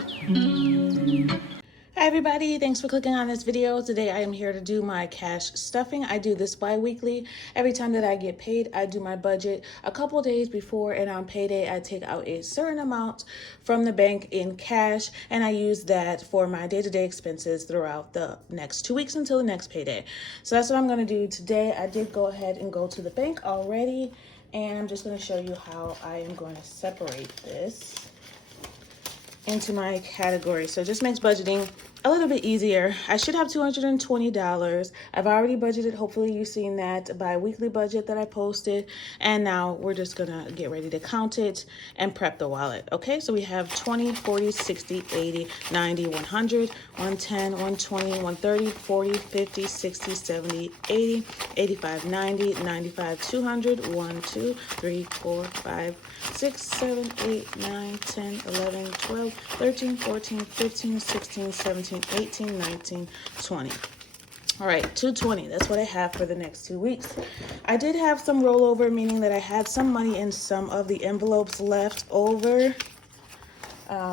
Hi everybody, thanks for clicking on this video. Today I am here to do my cash stuffing. I do this bi-weekly. Every time that I get paid, I do my budget a couple days before, and on payday I take out a certain amount from the bank in cash, and I use that for my day-to-day expenses throughout the next 2 weeks until the next payday. So that's what I'm going to do today. I did go ahead and go to the bank already, and I'm just going to show you how I am going to separate this into my category. So it just makes budgeting a little bit easier. I should have $220. I've already budgeted. Hopefully you've seen that bi-weekly budget that I posted. And now we're just gonna get ready to count it and prep the wallet. Okay, so we have 20, 40, 60, 80, 90, 100, 110, 120, 130, 40, 50, 60, 70, 80, 85, 90, 95, 200, 1, 2, 3, 4, 5, 6, 7, 8, 9, 10, 11, 12, 13, 14, 15, 16, 17, 18, 19, 20. All right, 220. That's what I have for the next 2 weeks. I did have some rollover, meaning that I had some money in some of the envelopes left over.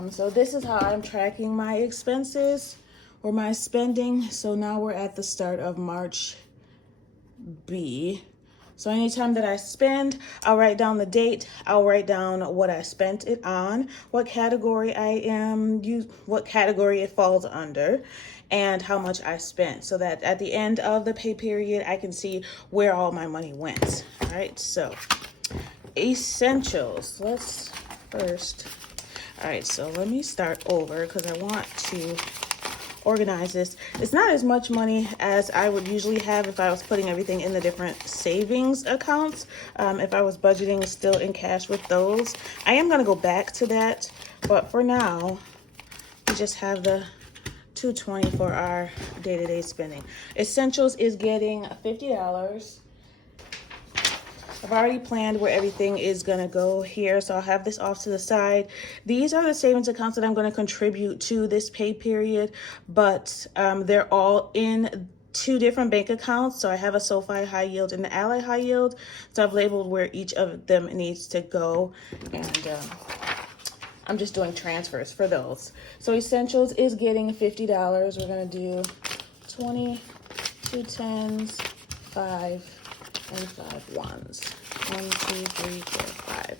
So this is how I'm tracking my expenses or my spending. So now we're at the start of March B. So anytime that I spend, I'll write down the date, I'll write down what I spent it on, what category what category it falls under, and how much I spent, so that at the end of the pay period, I can see where all my money went. All right, so essentials. Let's first, all right, so let me start over because I want to organize this. It's not as much money as I would usually have if I was putting everything in the different savings accounts. If I was budgeting still in cash with those, I am going to go back to that, but for now we just have the 220 for our day-to-day spending. Essentials is getting $50. I've already planned where everything is going to go here, so I'll have this off to the side. These are the savings accounts that I'm going to contribute to this pay period, but they're all in 2 different bank accounts. So I have a Sofi high yield and the Ally high yield, so I've labeled where each of them needs to go, and I'm just doing transfers for those. So essentials is getting $50. We're going to do 20, 2 10s, 5, and 5 ones. 1, 2, 3, 4, 5.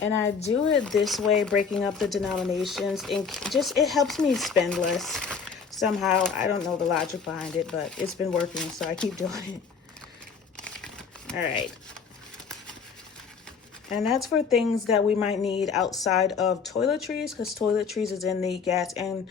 And I do it this way, breaking up the denominations, and just it helps me spend less. Somehow, I don't know the logic behind it, but it's been working, so I keep doing it. All right. And that's for things that we might need outside of toiletries, because toiletries is in the gas and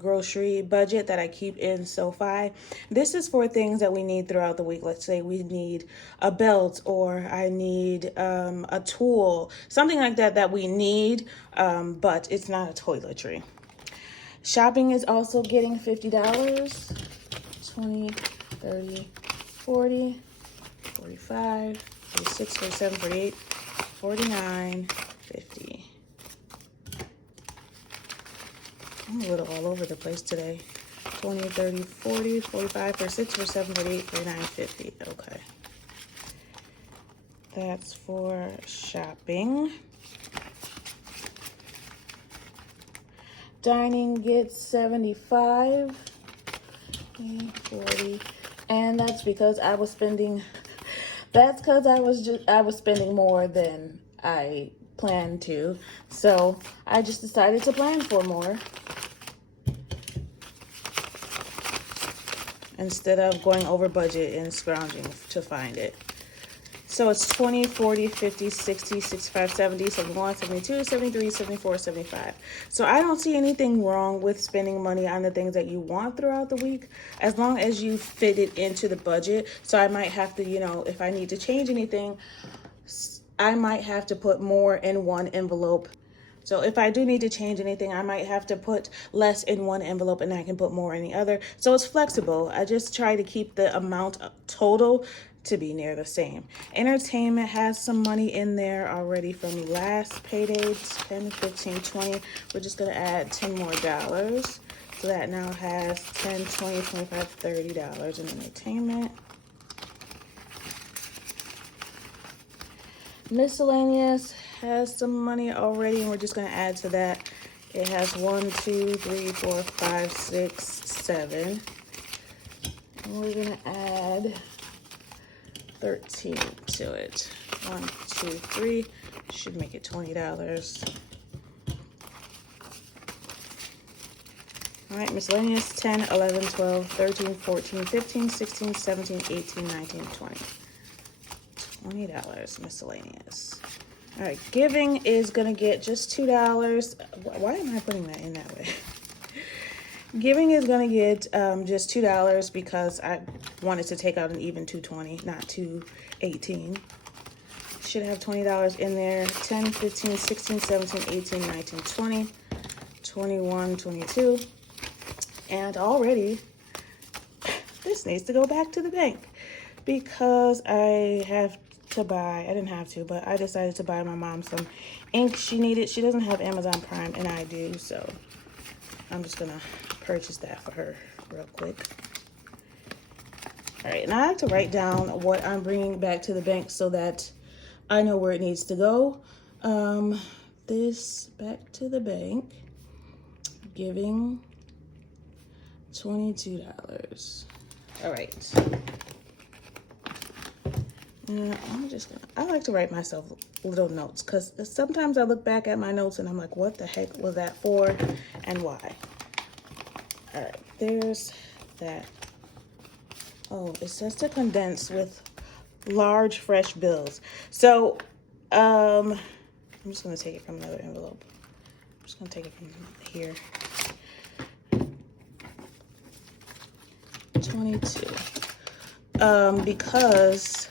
grocery budget that I keep in Sofi. This is for things that we need throughout the week. Let's say we need a belt, or I need a tool, something like that that we need, but it's not a toiletry. Shopping is also getting $50. 20, 30, 40, 45, 46, 47, 48, 49, 50. I'm a little all over the place today. 20, 30, 40, 45, 46, 47, 48, 49, 50. Okay. That's for shopping. Dining gets 75, 40, and that's because I was spending. That's because I was spending more than I planned to, so I just decided to plan for more instead of going over budget and scrounging to find it. So it's 20, 40, 50, 60, 65, 70, 71, 72, 73, 74, 75. So I don't see anything wrong with spending money on the things that you want throughout the week, as long as you fit it into the budget. So I might have to, if I need to change anything, I might have to put more in one envelope. So if I do need to change anything, I might have to put less in one envelope and I can put more in the other. So it's flexible. I just try to keep the amount total to be near the same. Entertainment has some money in there already from last payday, 10, 15, 20. We're just gonna add 10 more dollars. So that now has 10, 20, 25, $30 in entertainment. Miscellaneous has some money already, and we're just gonna add to that It has 1, 2, 3, 4, 5, 6, 7. And we're gonna add 13 to it. 1, 2, 3. Should make it $20. All right, miscellaneous 10, 11, 12, 13, 14, 15, 16, 17, 18, 19, 20. $20 miscellaneous. All right, giving is gonna get just $2. Why am I putting that in that way? Giving is gonna get just $2 because I wanted to take out an even 220, not 218. Should have $20 in there. 10, 15, 16, 17, 18, 19, 20, 21, 22. And already, this needs to go back to the bank because I have to buy, I didn't have to, but I decided to buy my mom some ink she needed. She doesn't have Amazon Prime and I do, so I'm just gonna purchase that for her real quick. All right, and I have to write down what I'm bringing back to the bank so that I know where it needs to go. This back to the bank, giving $22. All right. And I like to write myself little notes because sometimes I look back at my notes and I'm like, what the heck was that for and why? All right, there's that. Oh, it says to condense with large fresh bills. So, I'm just gonna take it from another envelope. I'm just gonna take it from here. 22. Because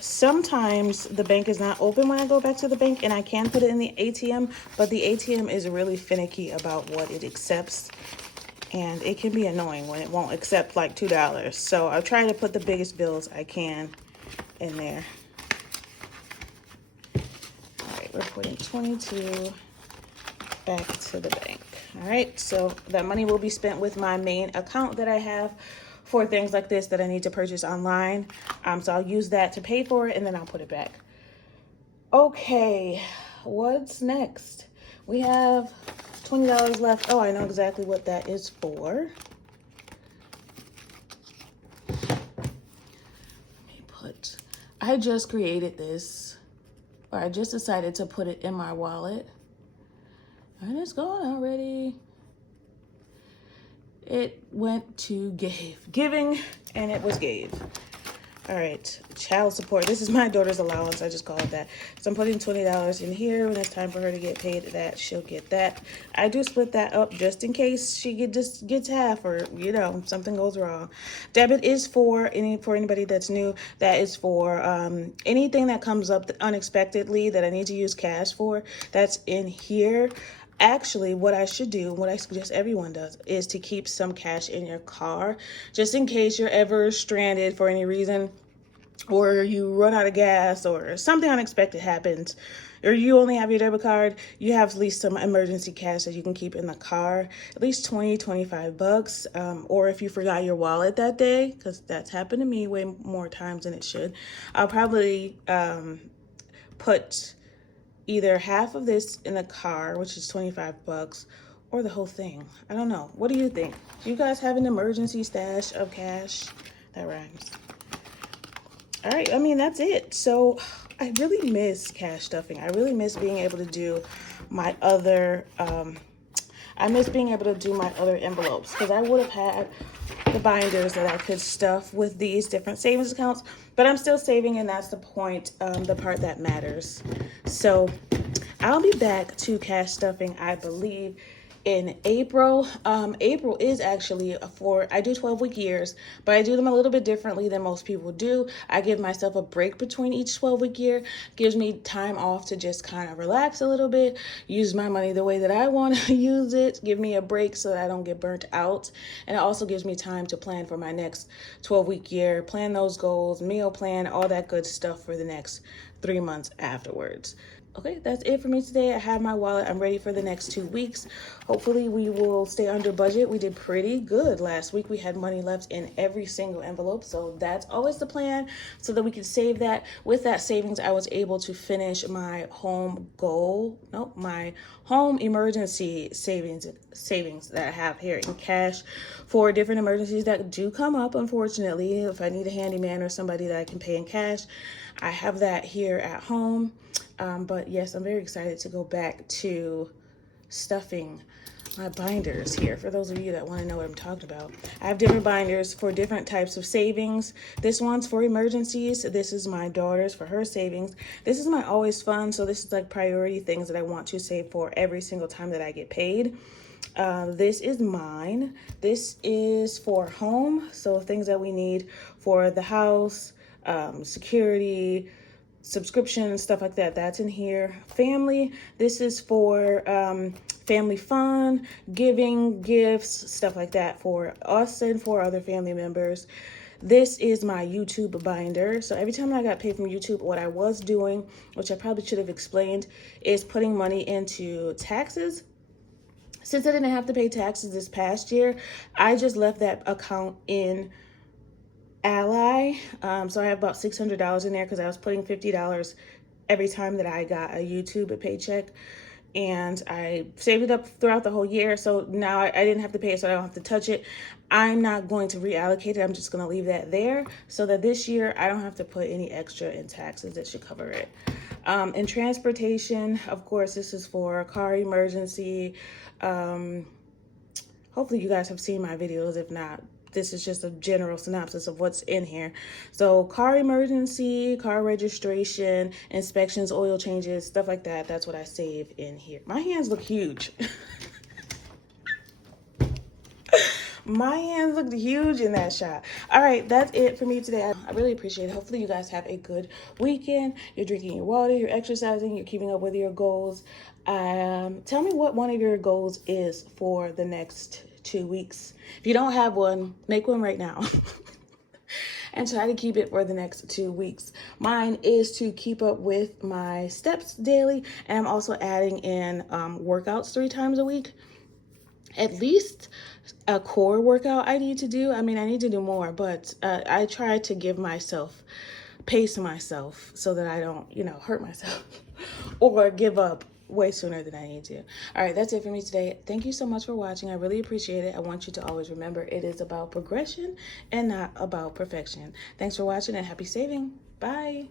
sometimes the bank is not open when I go back to the bank and I can put it in the ATM, but the ATM is really finicky about what it accepts. And it can be annoying when it won't accept like $2. So I'll try to put the biggest bills I can in there. All right, we're putting 22 back to the bank. All right, so that money will be spent with my main account that I have for things like this that I need to purchase online. So I'll use that to pay for it and then I'll put it back. Okay, what's next? We have $20 left. Oh, I know exactly what that is for. I just created this, or I just decided to put it in my wallet. And it's gone already. It went to giving, and it was gave. All right, child support. This is my daughter's allowance. I just call it that. So I'm putting $20 in here. When it's time for her to get paid that, she'll get that. I do split that up just in case she just gets half or, you know, something goes wrong. Debit is for anybody that's new. That is for anything that comes up unexpectedly that I need to use cash for. That's in here. Actually, what I should do, what I suggest everyone does, is to keep some cash in your car, just in case you're ever stranded for any reason, or you run out of gas, or something unexpected happens, or you only have your debit card. You have at least some emergency cash that you can keep in the car, at least 20, 25 bucks. Or if you forgot your wallet that day, because that's happened to me way more times than it should, I'll probably put either half of this in the car, which is 25 bucks, or the whole thing. I don't know. What do you think? Do you guys have an emergency stash of cash? That rhymes. All right, I mean, that's it. So I really miss cash stuffing. I really miss being able to do my other, I miss being able to do my other envelopes, because I would have had the binders that I could stuff with these different savings accounts, but I'm still saving, and that's the point, the part that matters. So I'll be back to cash stuffing, I believe, in April. April is actually I do 12-week years, but I do them a little bit differently than most people do. I give myself a break between each 12-week year. Gives me time off to just kind of relax a little bit, use my money the way that I want to use it, give me a break so that I don't get burnt out. And it also gives me time to plan for my next 12-week year, plan those goals, meal plan, all that good stuff for the next 3 months afterwards. Okay, that's it for me today. I have my wallet. I'm ready for the next 2 weeks. Hopefully we will stay under budget. We did pretty good last week. We had money left in every single envelope. So that's always the plan, so that we can save that. With that savings, I was able to finish my my home emergency savings that I have here in cash for different emergencies that do come up, unfortunately. If I need a handyman or somebody that I can pay in cash, I have that here at home. But yes, I'm very excited to go back to stuffing my binders here. For those of you that want to know what I'm talking about, I have different binders for different types of savings. This one's for emergencies. This is my daughter's for her savings. This is my always fun. So this is like priority things that I want to save for every single time that I get paid. This is mine. This is for home. So things that we need for the house, security, subscription, stuff like that. That's in here. Family. This is for family fun, giving, gifts, stuff like that for us and for other family members. This is my YouTube binder. So every time I got paid from YouTube, what I was doing, which I probably should have explained, is putting money into taxes. Since I didn't have to pay taxes this past year, I just left that account in Ally. So I have about $600 in there because I was putting $50 every time that I got a YouTube paycheck. And I saved it up throughout the whole year. So now I didn't have to pay it, so I don't have to touch it. I'm not going to reallocate it. I'm just going to leave that there so that this year I don't have to put any extra in taxes. That should cover it. In transportation, of course, this is for a car emergency. Hopefully you guys have seen my videos. If not, this is just a general synopsis of what's in here. So car emergency, car registration, inspections, oil changes, stuff like that. That's what I save in here. My hands look huge. My hands looked huge in that shot. All right, that's it for me today. I really appreciate it. Hopefully you guys have a good weekend. You're drinking your water, you're exercising, you're keeping up with your goals. Tell me what one of your goals is for the next 2 weeks. If you don't have one, make one right now. And try to keep it for the next 2 weeks. Mine is to keep up with my steps daily. And I'm also adding in workouts 3 times a week. At least a core workout I need to do. I mean, I need to do more, but I try to give myself, pace myself so that I don't, hurt myself or give up way sooner than I need to. All right, that's it for me today. Thank you so much for watching. I really appreciate it. I want you to always remember it is about progression and not about perfection. Thanks for watching and happy saving. Bye.